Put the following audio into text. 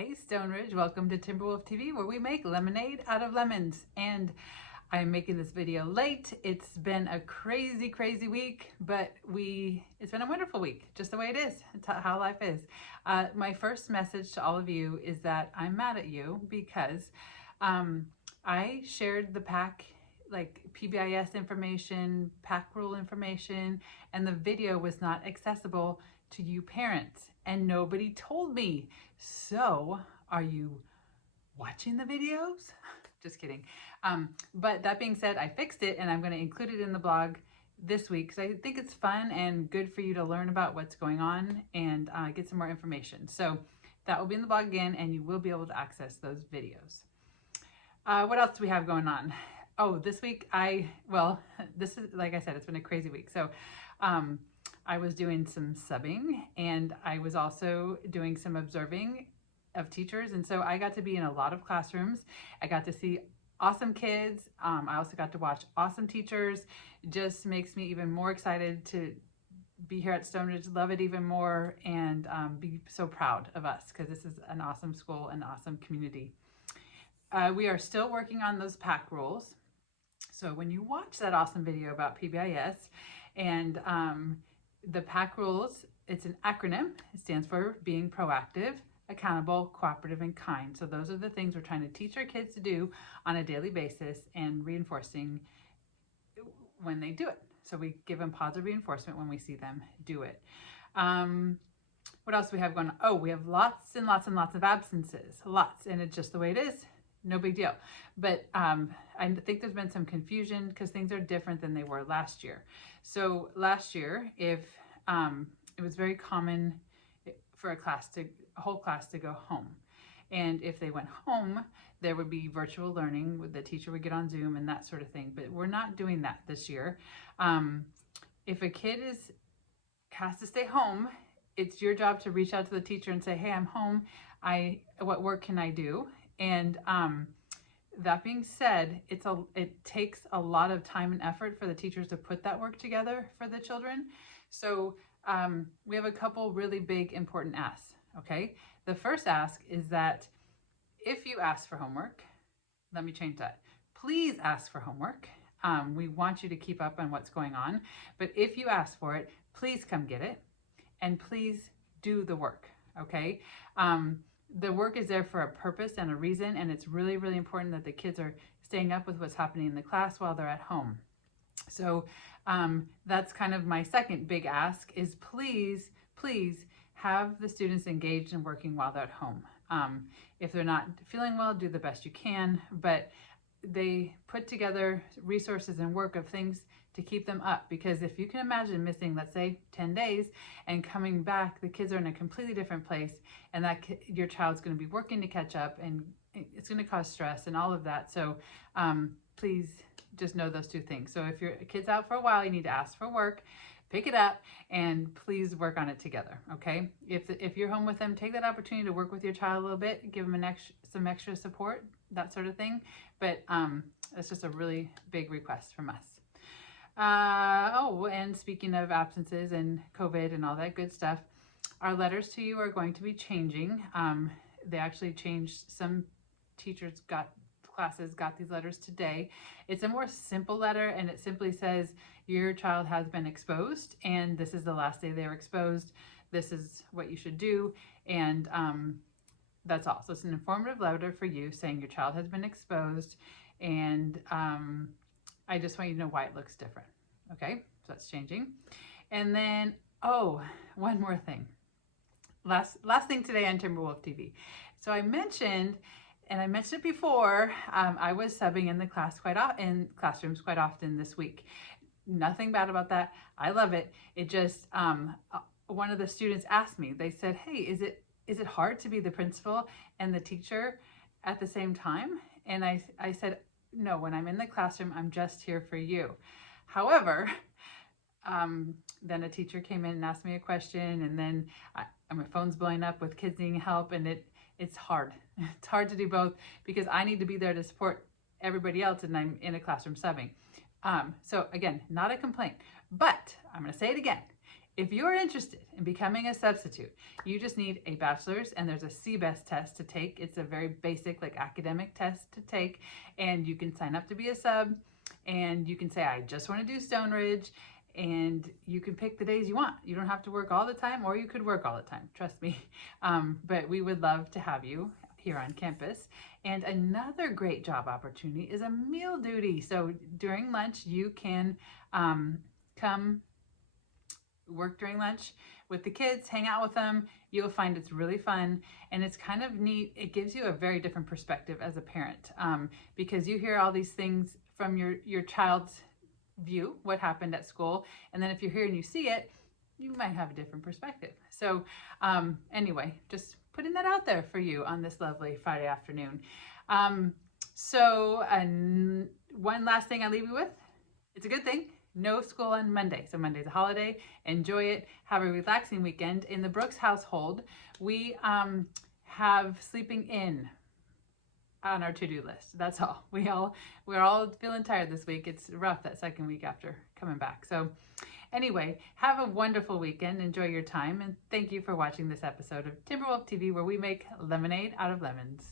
Hey Stone Ridge, welcome to Timberwolf TV where we make lemonade out of lemons. And I'm making this video late. It's been a crazy week, but it's been a wonderful week, just the way it is. It's how life is. My first message to all of you is that I'm mad at you because I shared the pack, like PBIS information, pack rule information, and the video was not accessible to you parents and nobody told me. So are you watching the videos? Just kidding. But that being said, I fixed it and I'm going to include it in the blog this week because I think it's fun and good for you to learn about what's going on and get some more information. So that will be in the blog again and you will be able to access those videos. What else do we have going on? Oh, this week this is, like I said, it's been a crazy week. So I was doing some subbing and I was also doing some observing of teachers. And so I got to be in a lot of classrooms. I got to see awesome kids. I also got to watch awesome teachers. It just makes me even more excited to be here at Stone Ridge, love it even more, and be so proud of us because this is an awesome school and awesome community. We are still working on those pack rules. So when you watch that awesome video about PBIS and the pack rules, it's an acronym. It stands for being proactive, accountable, cooperative, and kind. So those are the things we're trying to teach our kids to do on a daily basis and reinforcing when they do it. So we give them positive reinforcement when we see them do it. What else do we have going on? Oh, we have lots and lots of absences, lots, and it's just the way it is. No big deal. But I think there's been some confusion because things are different than they were last year. So last year, if it was very common for a whole class to go home. And if they went home, there would be virtual learning. The teacher would get on Zoom and that sort of thing. But we're not doing that this year. If a kid has to stay home, it's your job to reach out to the teacher and say, hey, I'm home. What work can I do? And that being said, it takes a lot of time and effort for the teachers to put that work together for the children. So we have a couple really big important asks, okay? The first ask is that if you ask for homework, let me change that. Please ask for homework. We want you to keep up on what's going on. But if you ask for it, please come get it. And please do the work, okay? The work is there for a purpose and a reason, and it's really important that the kids are staying up with what's happening in the class while they're at home. So that's kind of my second big ask is please have the students engaged in working while they're at home. If they're not feeling well, do the best you can, but they put together resources and work of things to keep them up, because if you can imagine missing, let's say 10 days and coming back, the kids are in a completely different place and your child's going to be working to catch up and it's going to cause stress and all of that. So please just know those two things. So if your kid's out for a while, you need to ask for work, pick it up, and please work on it together, okay? If you're home with them, take that opportunity to work with your child a little bit, give them some extra support, that sort of thing. But it's just a really big request from us. And speaking of absences and COVID and all that good stuff, our letters to you are going to be changing. They actually changed. Some classes got these letters today. It's a more simple letter and it simply says your child has been exposed and this is the last day they were exposed. This is what you should do. And that's all. So it's an informative letter for you saying your child has been exposed, and I just want you to know why it looks different. Okay, so that's changing. And then, one more thing. Last thing today on Timberwolf TV. So I mentioned, and I mentioned it before, I was subbing in classrooms quite often this week. Nothing bad about that. I love it. It just, one of the students asked me, they said, hey, is it hard to be the principal and the teacher at the same time? And I said, no, when I'm in the classroom, I'm just here for you. However, then a teacher came in and asked me a question, and then my phone's blowing up with kids needing help, and it's hard. It's hard to do both because I need to be there to support everybody else, and I'm in a classroom subbing. So again, not a complaint, but I'm going to say it again. If you're interested in becoming a substitute, you just need a bachelor's, and there's a CBEST test to take. It's a very basic, like, academic test to take, and you can sign up to be a sub, and you can say, I just want to do Stone Ridge, and you can pick the days you want. You don't have to work all the time, or you could work all the time, trust me. But we would love to have you here on campus. And another great job opportunity is a meal duty. So during lunch, you can come work during lunch with the kids, hang out with them. You'll find it's really fun, and it's kind of neat. It gives you a very different perspective as a parent, because you hear all these things from your child's view, what happened at school, and then if you're here and you see it, you might have a different perspective. So anyway, just putting that out there for you on this lovely Friday afternoon. One last thing I leave you with, it's a good thing. No school on Monday. So Monday's a holiday. Enjoy it. Have a relaxing weekend. In the Brooks household, we have sleeping in on our to-do list. That's all. We're all feeling tired this week. It's rough that second week after coming back. So anyway, have a wonderful weekend. Enjoy your time. And thank you for watching this episode of Timberwolf TV, where we make lemonade out of lemons.